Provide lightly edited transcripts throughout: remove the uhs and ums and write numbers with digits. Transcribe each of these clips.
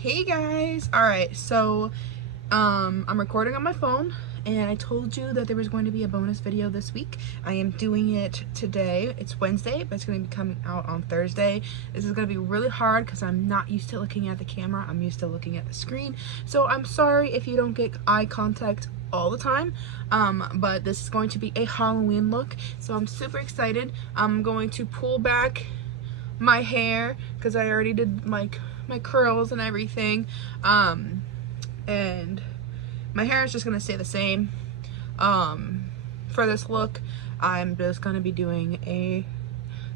Hey guys, alright, so I'm recording on my phone, and I told you that there was going to be a bonus video this week. I am doing it today. It's Wednesday, but it's going to be coming out on Thursday. This is going to be really hard because I'm not used to looking at the camera. I'm used to looking at the screen, so I'm sorry if you don't get eye contact all the time, but this is going to be a Halloween look, so I'm super excited. I'm going to pull back my hair because I already did my curls and everything, and my hair is just gonna stay the same. For this look, I'm just gonna be doing a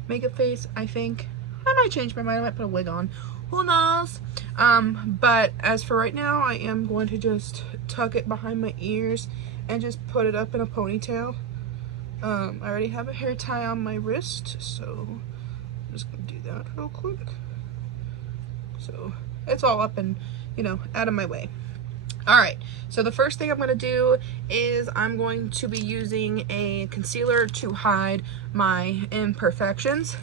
makeup face. I think I might change my mind. I might put a wig on, who knows. But as for right now, I am going to just tuck it behind my ears and just put it up in a ponytail. I already have a hair tie on my wrist, so I'm just gonna do that real quick. So it's all up and, you know, out of my way. All right, so the first thing I'm going to do is I'm going to be using a concealer to hide my imperfections,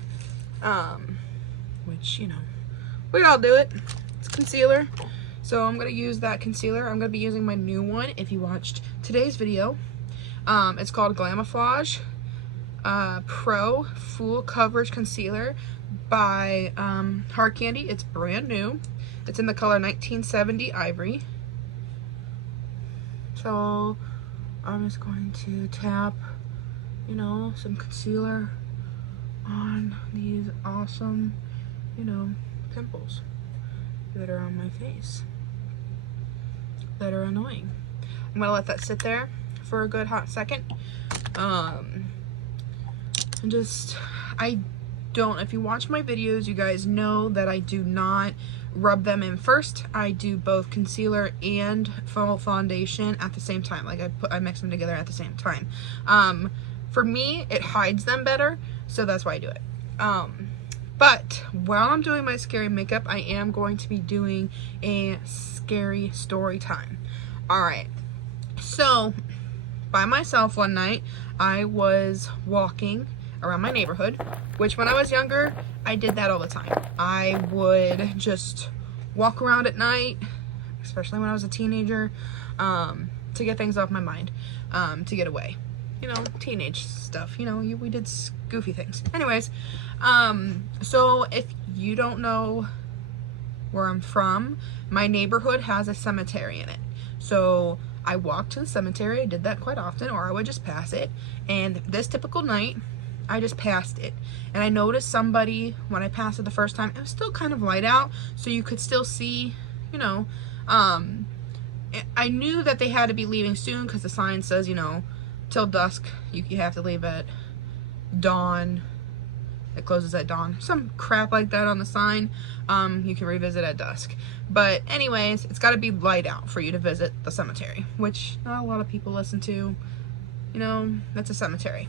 which, you know, we all do it. It's concealer. So I'm going to use that concealer. I'm going to be using my new one if you watched today's video. It's called Glamouflage Pro Full Coverage Concealer by Hard Candy. It's brand new. It's in the color 1970 Ivory. So I'm just going to tap, you know, some concealer on these awesome, you know, pimples that are on my face that are annoying. I'm gonna let that sit there for a good hot second. And just, if you watch my videos, you guys know that I do not rub them in first. I do both concealer and full foundation at the same time. Like I mix them together at the same time. For me, it hides them better, so that's why I do it. But while I'm doing my scary makeup, I am going to be doing a scary story time. Alright, so by myself one night, I was walking around my neighborhood, which when I was younger, I did that all the time. I would just walk around at night, especially when I was a teenager, to get things off my mind, to get away. You know, teenage stuff, you know, we did goofy things. Anyways, so if you don't know where I'm from, my neighborhood has a cemetery in it. So I walked to the cemetery. I did that quite often, or I would just pass it. And this typical night, I just passed it, and I noticed somebody when I passed it the first time. It was still kind of light out, so you could still see, you know, I knew that they had to be leaving soon because the sign says, you know, till dusk, you have to leave at dawn. It closes at dawn, some crap like that on the sign. You can revisit at dusk, but anyways, it's got to be light out for you to visit the cemetery, which not a lot of people listen to. You know, that's a cemetery.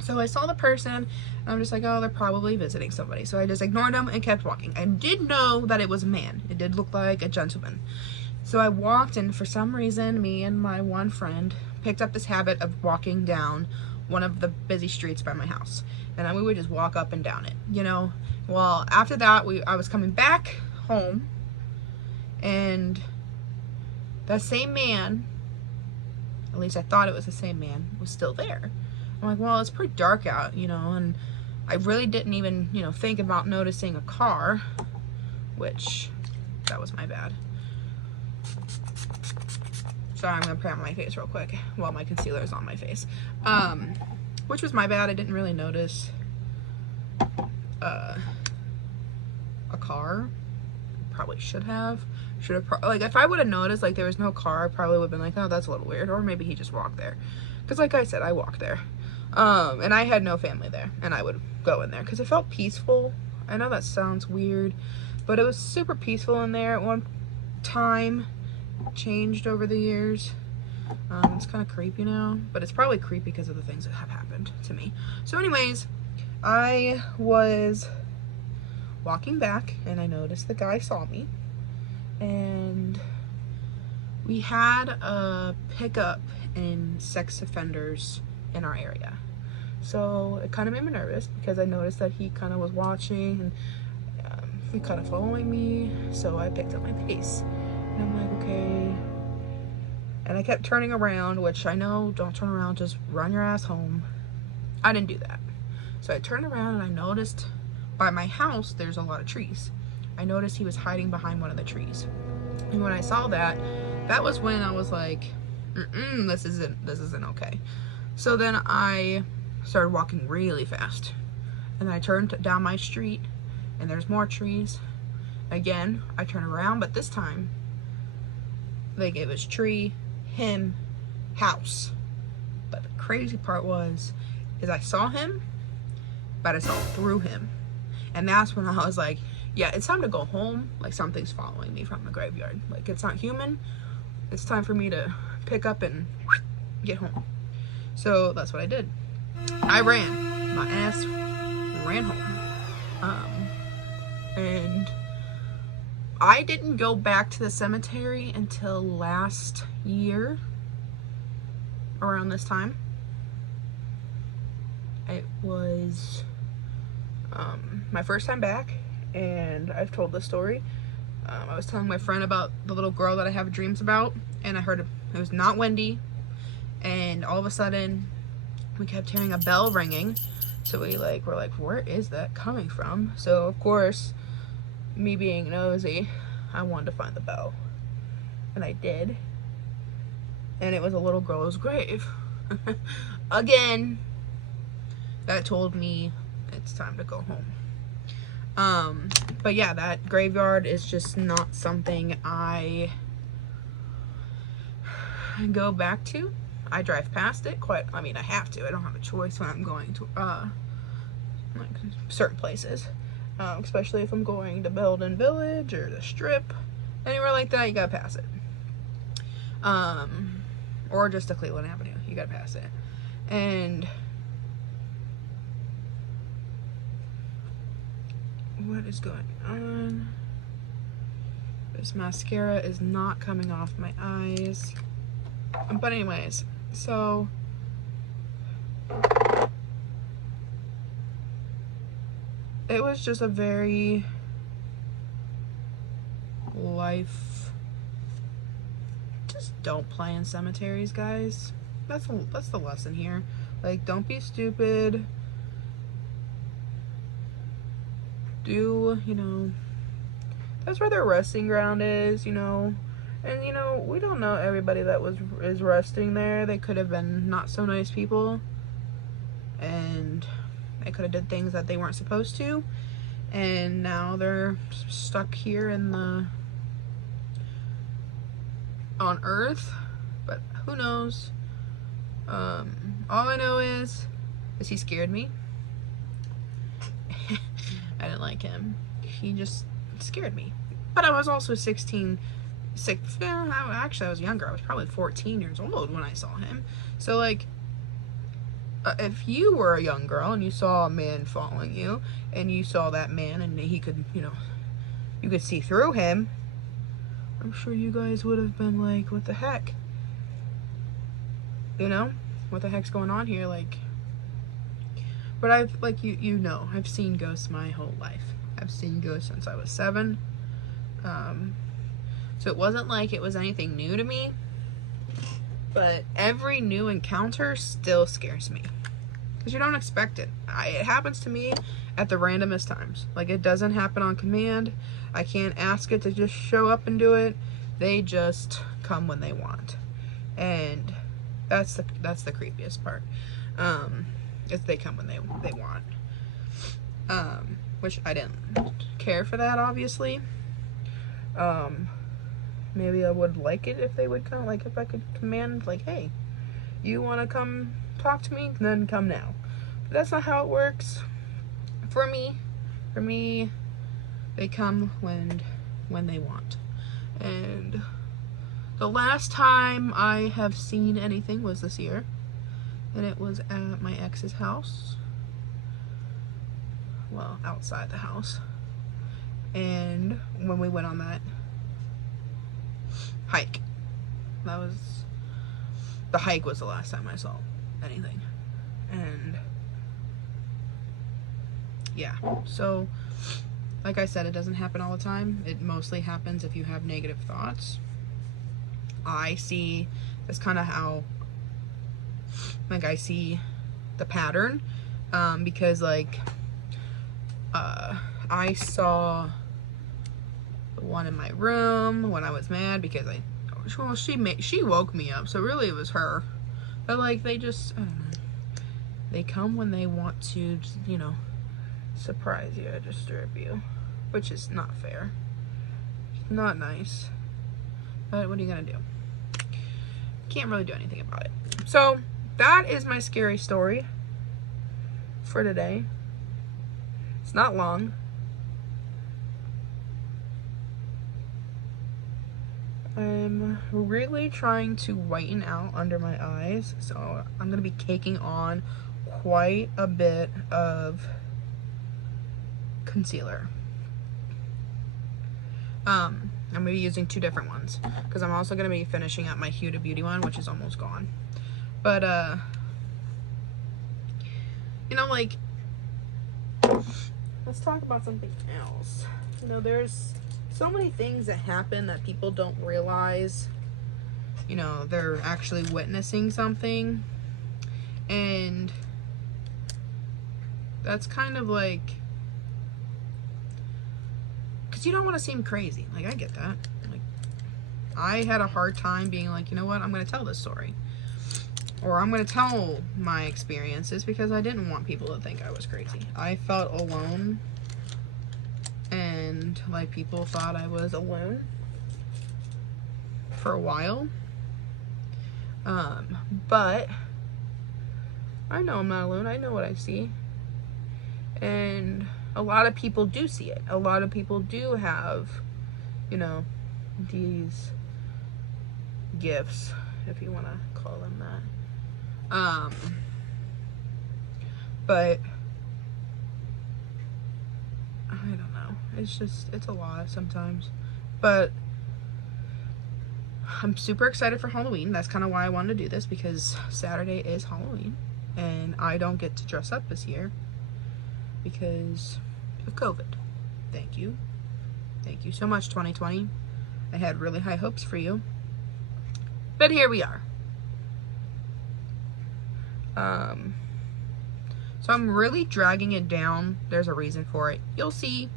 So I saw the person, and I'm just like, oh, they're probably visiting somebody. So I just ignored them and kept walking. I did know that it was a man. It did look like a gentleman. So I walked, and for some reason, me and my one friend picked up this habit of walking down one of the busy streets by my house. And then we would just walk up and down it, you know. Well, after that, I was coming back home, and that same man, at least I thought it was the same man, was still there. I'm like, well, it's pretty dark out, you know, and I really didn't even, you know, think about noticing a car, which, that was my bad. Sorry, I'm gonna put on my face real quick while my concealer is on my face. Which was my bad. I didn't really notice a car. Probably should have. Like, if I would have noticed, like, there was no car, I probably would have been like, oh, that's a little weird. Or maybe he just walked there. Because, like I said, I walked there. And I had no family there, and I would go in there because it felt peaceful. I know that sounds weird, but it was super peaceful in there at one time. Changed over the years. It's kind of creepy now, but it's probably creepy because of the things that have happened to me. So anyways, I was walking back, and I noticed the guy saw me, and we had a pickup in sex offenders in our area. So it kind of made me nervous because I noticed that he kind of was watching and he kind of following me. So I picked up my pace and I'm like, okay. And I kept turning around, which I know, don't turn around, just run your ass home. I didn't do that. So I turned around and I noticed by my house there's a lot of trees. I noticed he was hiding behind one of the trees. And when I saw that, that was when I was like, this isn't okay. So then I started walking really fast. And then I turned down my street and there's more trees. Again, I turn around, but this time, like, it was tree, him, house. But the crazy part is I saw him, but I saw through him. And that's when I was like, yeah, it's time to go home. Like, something's following me from the graveyard. Like, it's not human. It's time for me to pick up and get home. So that's what I did. I ran. My ass ran home. And I didn't go back to the cemetery until last year, around this time. It was my first time back, and I've told this story. I was telling my friend about the little girl that I have dreams about, and I heard it was not Wendy, and all of a sudden we kept hearing a bell ringing. So were like, where is that coming from? So of course, me being nosy, I wanted to find the bell, and I did, and it was a little girl's grave. Again, that told me it's time to go home. But yeah, that graveyard is just not something I go back to. I drive past it I have to. I don't have a choice when I'm going to like certain places, especially if I'm going to Belden Village or the Strip, anywhere like that. You gotta pass it, or just to Cleveland Avenue. You gotta pass it. And what is going on? This mascara is not coming off my eyes. But anyways, so it was just a very just don't play in cemeteries, guys. That's the lesson here. Like, don't be stupid. That's where their resting ground is, and we don't know everybody that is resting there. They could have been not so nice people, and they could have did things that they weren't supposed to, and now they're stuck here on Earth. But who knows? All I know is he scared me. I didn't like him. He just scared me. But I was also 16. Actually, I was younger. I was probably 14 years old when I saw him. So, like, if you were a young girl and you saw a man following you, and you saw that man and he could, you could see through him, I'm sure you guys would have been like, what the heck? What the heck's going on here? Like, but I've, like, I've seen ghosts my whole life. I've seen ghosts since I was 7. So it wasn't like it was anything new to me, but every new encounter still scares me because you don't expect it. It happens to me at the randomest times. Like, it doesn't happen on command. I can't ask it to just show up and do it. They just come when they want, and that's the creepiest part. Is they come when they want. Which I didn't care for that, obviously. Maybe I would like it if they would come, like, if I could command, like, hey, you want to come talk to me? Then come now. But that's not how it works for me. For me, they come when they want. And the last time I have seen anything was this year, and it was at my ex's house. Well, outside the house. And when we went on that hike, the hike was the last time I saw anything. And yeah. So, like I said, it doesn't happen all the time. It mostly happens if you have negative thoughts. I see, that's kind of how, like, I see the pattern, because, like, I saw the one in my room when I was mad because well, she woke me up, so really it was her. But, like, they just, I don't know. They come when they want to, you know, surprise you or disturb you, which is not fair. Not nice. But what are you gonna do? Can't really do anything about it. So, that is my scary story for today. It's not long. I'm really trying to whiten out under my eyes, so I'm going to be taking on quite a bit of concealer. I'm going to be using 2 different ones, because I'm also going to be finishing up my Huda Beauty one, which is almost gone. But, you know, like, let's talk about something else. You know, there's so many things that happen that people don't realize. You know, they're actually witnessing something, and that's kind of like, because you don't want to seem crazy. Like, I get that. Like, I had a hard time being like, you know what, I'm going to tell this story, or I'm going to tell my experiences, because I didn't want people to think I was crazy. I felt alone, and like, people thought I was alone for a while. But I know I'm not alone. I know what I see, and a lot of people do see it. A lot of people do have, you know, these gifts, if you want to call them that. But I don't know. It's just, it's a lot sometimes. But I'm super excited for Halloween. That's kind of why I wanted to do this, because Saturday is Halloween, and I don't get to dress up this year because of COVID. Thank you. Thank you so much, 2020. I had really high hopes for you, but here we are. So I'm really dragging it down. There's a reason for it. You'll see.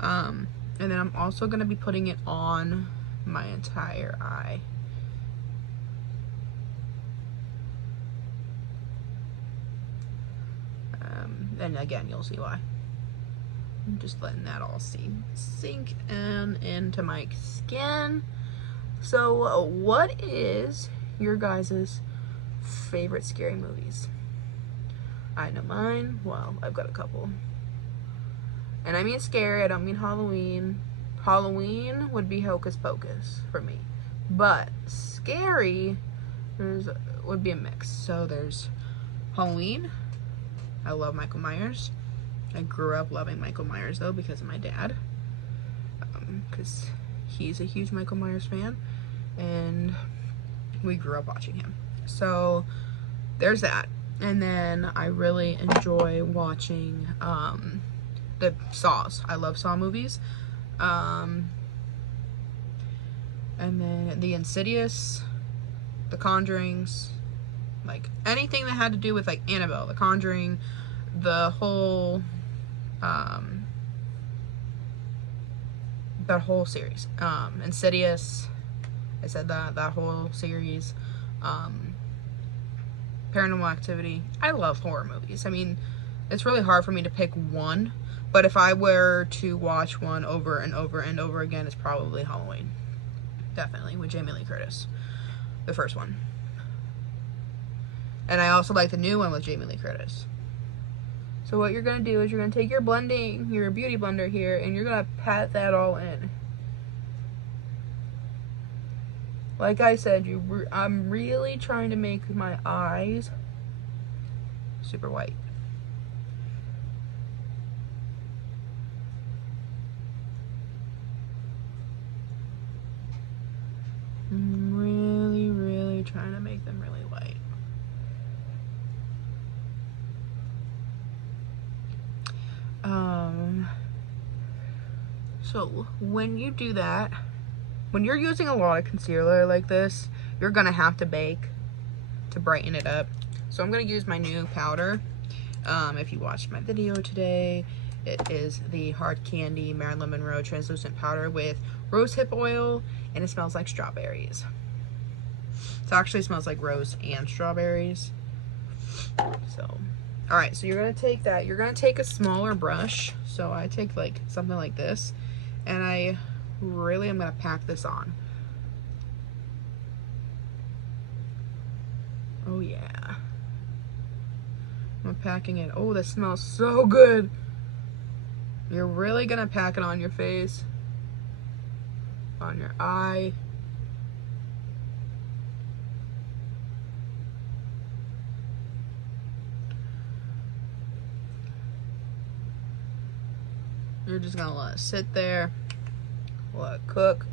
And then I'm also going to be putting it on my entire eye. And again, you'll see why. I'm just letting that all sink in into my skin. So what is your guys' favorite scary movies? I know mine. Well, I've got a couple. And I mean scary, I don't mean Halloween. Halloween would be Hocus Pocus for me. But scary would be a mix. So there's Halloween. I love Michael Myers. I grew up loving Michael Myers, though, because of my dad. Because he's a huge Michael Myers fan. And we grew up watching him. So there's that. And then I really enjoy watching the Saws. I love Saw movies. And then the Insidious, the Conjurings, like anything that had to do with like Annabelle, the Conjuring, the whole series. Insidious, I said that whole series. Paranormal Activity. I love horror movies. I mean, it's really hard for me to pick one, but if I were to watch one over and over and over again, it's probably Halloween. Definitely, with Jamie Lee Curtis. The first one. And I also like the new one with Jamie Lee Curtis. So what you're going to do is you're going to take your beauty blender here, and you're going to pat that all in. Like I said, I'm really trying to make my eyes super white. I'm really, really trying to make them really white. So when you do that, when you're using a lot of concealer like this, you're gonna have to bake to brighten it up. So I'm gonna use my new powder. If you watched my video today, it is the Hard Candy Marilyn Monroe translucent powder with rosehip oil, and it smells like strawberries. So it actually smells like rose and strawberries. So, all right, so you're gonna take that. You're gonna take a smaller brush. So I take like something like this, and I really am gonna pack this on. Oh yeah. I'm packing it. Oh, this smells so good. You're really gonna pack it on your face, on your eye. You're just gonna let it sit there, let it cook.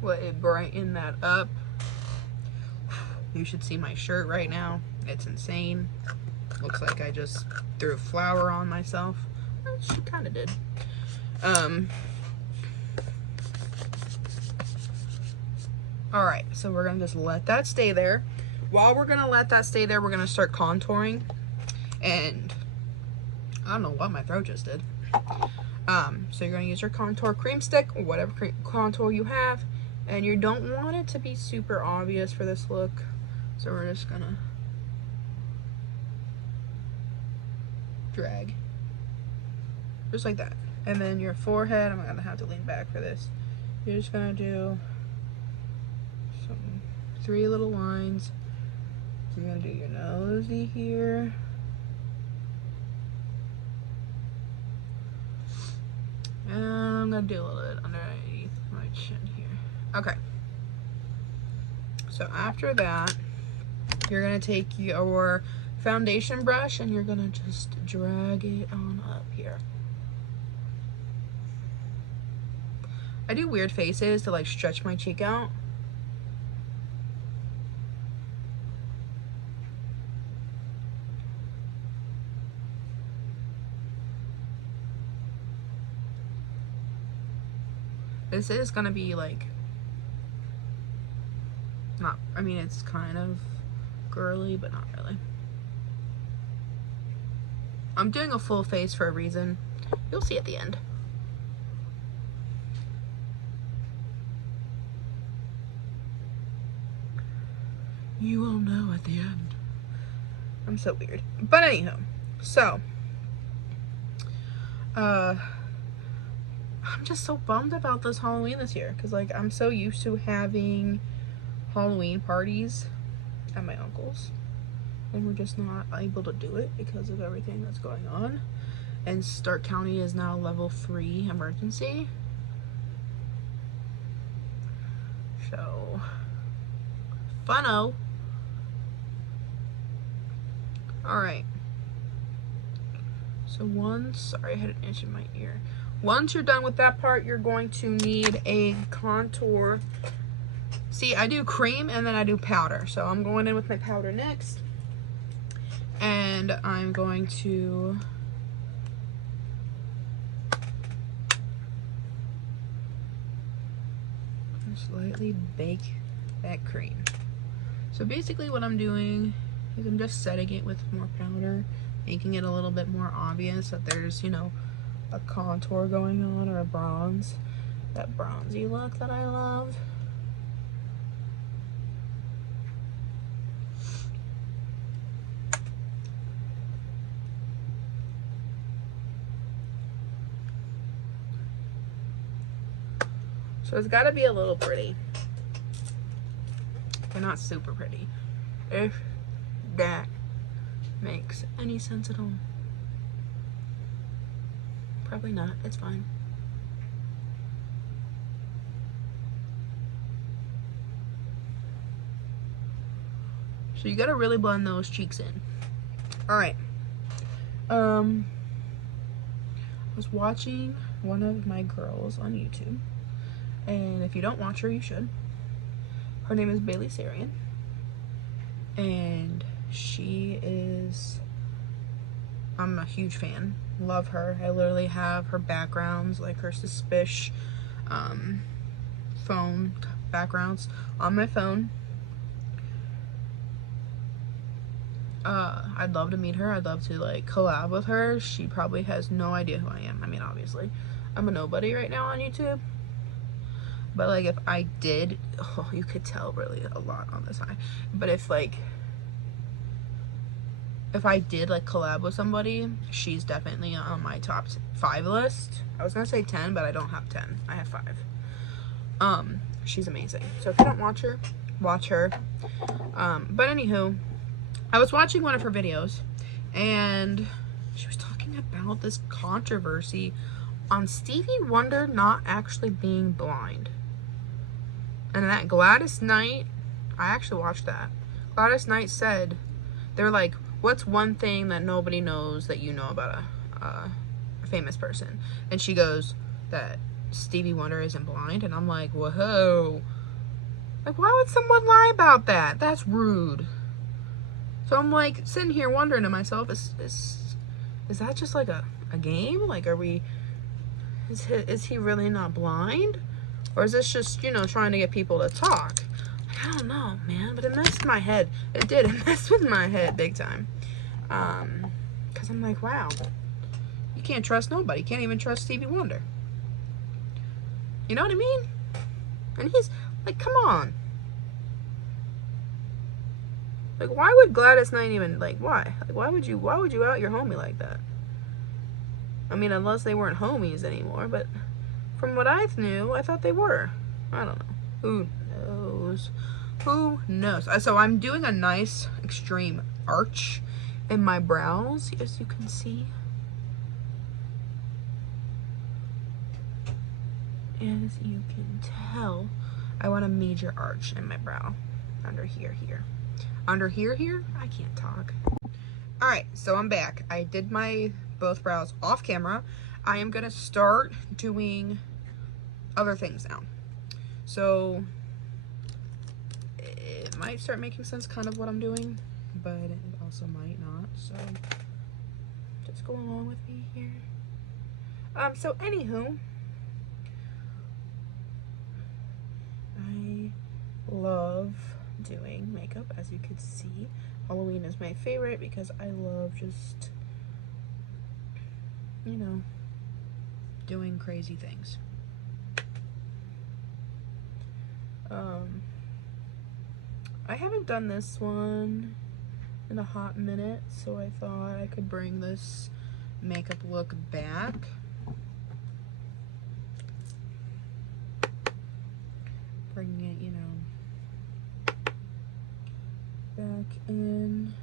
Let it brighten that up. You should see my shirt right now. It's insane. Looks like I just threw flour on myself. Well, she kind of did. Alright, so we're gonna just let that stay there. While we're gonna let that stay there, we're gonna start contouring. And I don't know what my throat just did. So you're gonna use your contour cream stick, or whatever contour you have, and you don't want it to be super obvious for this look. So we're just gonna drag, just like that. And then your forehead, I'm gonna have to lean back for this. You're just gonna do some 3 little lines. You're gonna do your nosy here. And I'm gonna do a little bit underneath my chin here. Okay. So after that, you're gonna take your foundation brush and you're gonna just drag it on up here. I do weird faces to like stretch my cheek out. This is gonna be like, not, I mean, it's kind of girly, but not really. I'm doing a full face for a reason. You'll see at the end. You will know at the end. I'm so weird. But anyhow, so I'm just so bummed about this Halloween this year, because like I'm so used to having Halloween parties at my uncle's, and we're just not able to do it because of everything that's going on. And Stark County is now level 3 emergency. So funno. Alright. So once, sorry, I had an itch in my ear. Once you're done with that part, you're going to need a contour. See, I do cream and then I do powder. So I'm going in with my powder next. And I'm going to slightly bake that cream. So basically what I'm doing is I'm just setting it with more powder, making it a little bit more obvious that there's, you know, a contour going on, or a bronze, that bronzy look that I love. So it's got to be a little pretty, but not super pretty, if that makes any sense at all. Probably not, it's fine. So you gotta really blend those cheeks in. Alright. I was watching one of my girls on YouTube, and if you don't watch her, you should. Her name is Bailey Sarian, and she is I'm a huge fan. Love her. I literally have her backgrounds, like her Suspicious phone backgrounds on my phone. I'd love to meet her. I'd love to like collab with her. She probably has no idea who I am. I mean, obviously, I'm a nobody right now on YouTube. But like if I did, oh, you could tell really a lot on this eye. But if I did like collab with somebody, she's definitely on my top 5 list. I was gonna say 10, but I don't have 10. I have 5. She's amazing. So if you don't watch her, watch her. But anywho, I was watching one of her videos and she was talking about this controversy on Stevie Wonder not actually being blind. And that Gladys Knight, I actually watched that. Gladys Knight said, they're like, what's one thing that nobody knows that you know about a famous person? And she goes, that Stevie Wonder isn't blind. And I'm like, whoa. Like, why would someone lie about that? That's rude. So I'm like sitting here wondering to myself, is that just like a game? Like, is he really not blind? Or is this just, you know, trying to get people to talk? Like, I don't know, man. But it messed with my head. It did. It messed with my head big time. Because I'm like, wow. You can't trust nobody. You can't even trust Stevie Wonder. You know what I mean? And he's like, come on. Like, why would Gladys Knight even, like, why? Like, why would you out your homie like that? I mean, unless they weren't homies anymore, but from what I knew, I thought they were. I don't know. Who knows? Who knows? So I'm doing a nice extreme arch in my brows, as you can see. As you can tell, I want a major arch in my brow. Under here. Under here? I can't talk. Alright, so I'm back. I did my both brows off camera. I am gonna start doing other things now. So it might start making sense kind of what I'm doing, but it also might not. So just go along with me here. So anywho, I love doing makeup, as you can see. Halloween is my favorite because I love just, you know, doing crazy things. I haven't done this one in a hot minute, so I thought I could bring this makeup look back. Bringing it, you know, back in.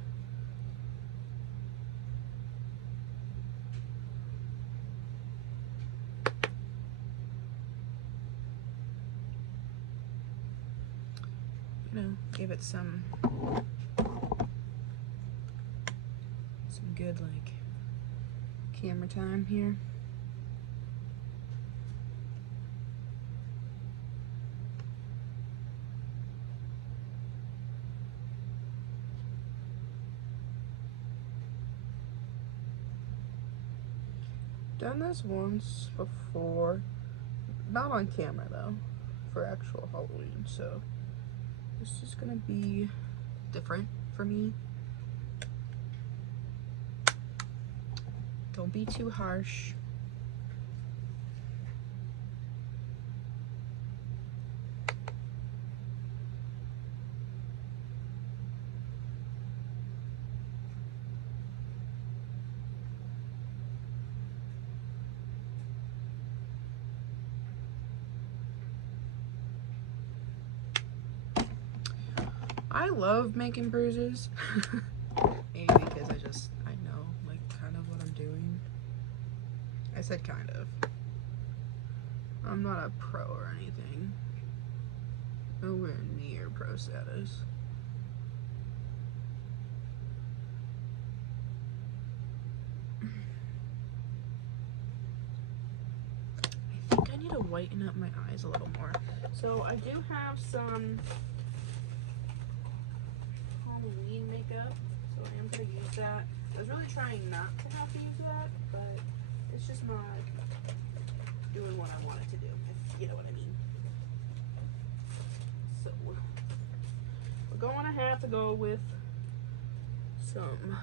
You know, give it some good like camera time here. Done this once before, not on camera though, for actual Halloween, so this is gonna be different for me. Don't be too harsh. I love making bruises. Maybe because I know like kind of what I'm doing. I said kind of. I'm not a pro or anything. Nowhere near pro status. I think I need to whiten up my eyes a little more. So I do have some Halloween makeup, so I am going to use that. I was really trying not to have to use that, but it's just not doing what I want it to do, if you know what I mean. So we're going to have to go with some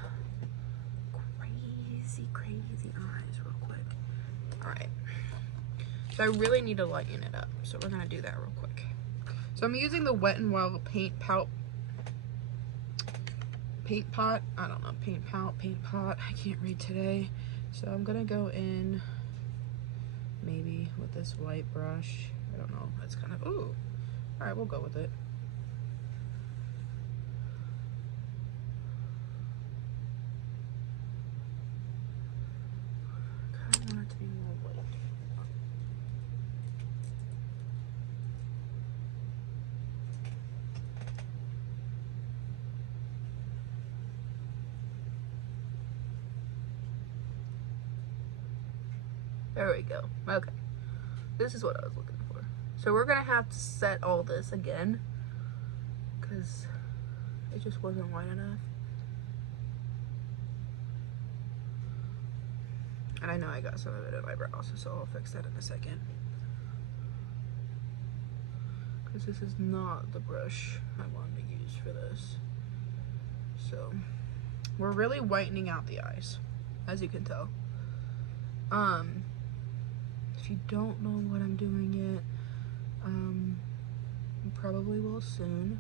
crazy eyes real quick. Alright. So I really need to lighten it up. So we're going to do that real quick. So I'm using the Wet n Wild paint pot. I don't know. Paint pot. I can't read today. So I'm going to go in maybe with this white brush. I don't know. It's kind of, ooh. Alright, we'll go with it. I want it to be more white. There we go. Okay. This is what I was looking for. So we're going to have to set all this again because it just wasn't white enough. And I know I got some of it in my brows, so I'll fix that in a second. Because this is not the brush I wanted to use for this. So, we're really whitening out the eyes, as you can tell. If you don't know what I'm doing yet, you probably will soon.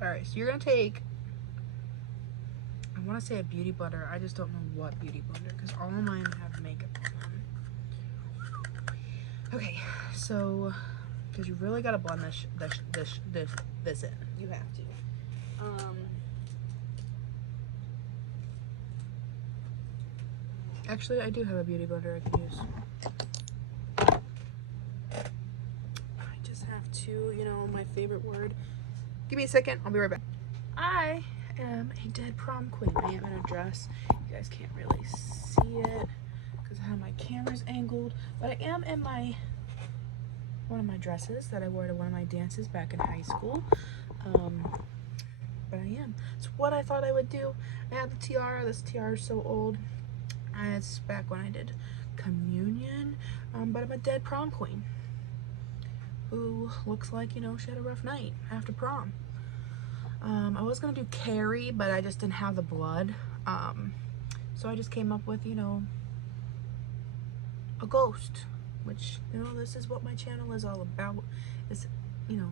Alright, so you're going to take, I want to say a beauty blender. I just don't know what beauty blender because all of mine have makeup on them. Okay, so, because you really got to blend this in. You have to. Actually, I do have a beauty blender I can use. I just have to, you know, my favorite word. Give me a second, I'll be right back. I am a dead prom queen. I am in a dress. You guys can't really see it because I have my cameras angled, but I am in one of my dresses that I wore to one of my dances back in high school. But I am. It's what I thought I would do. I have the tiara. This tiara is so old. It's back when I did communion. But I'm a dead prom queen who looks like, you know, she had a rough night after prom. I was gonna do Carrie, but I just didn't have the blood. So I just came up with, you know, a ghost, which, you know, this is what my channel is all about, is, you know,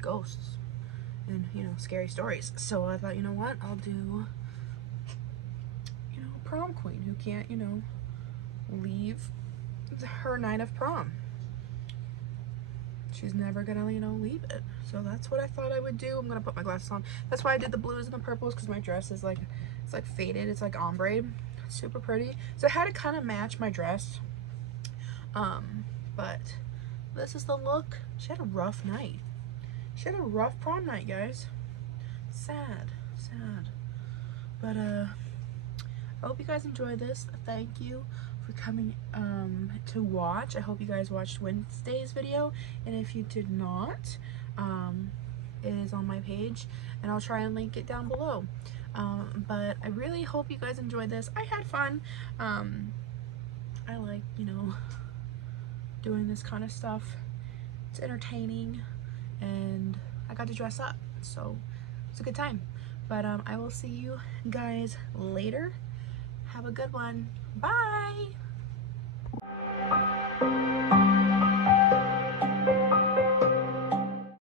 ghosts and, you know, scary stories. So I thought, you know what, I'll do, you know, a prom queen who can't, you know, leave her night of prom. She's never gonna, you know, leave it. So that's what I thought I would do. I'm gonna put my glasses on. That's why I did the blues and the purples, because my dress is like, it's like faded. It's like ombre. It's super pretty. So I had to kind of match my dress. But this is the look. She had a rough night. She had a rough prom night, guys. Sad. But I hope you guys enjoyed this. Thank you for coming to watch. I hope you guys watched Wednesday's video, and if you did not, it is on my page and I'll try and link it down below. But I really hope you guys enjoyed this. I had fun. I like, you know, doing this kind of stuff. It's entertaining and I got to dress up, so it's a good time. But I will see you guys later. Have a good one. Bye.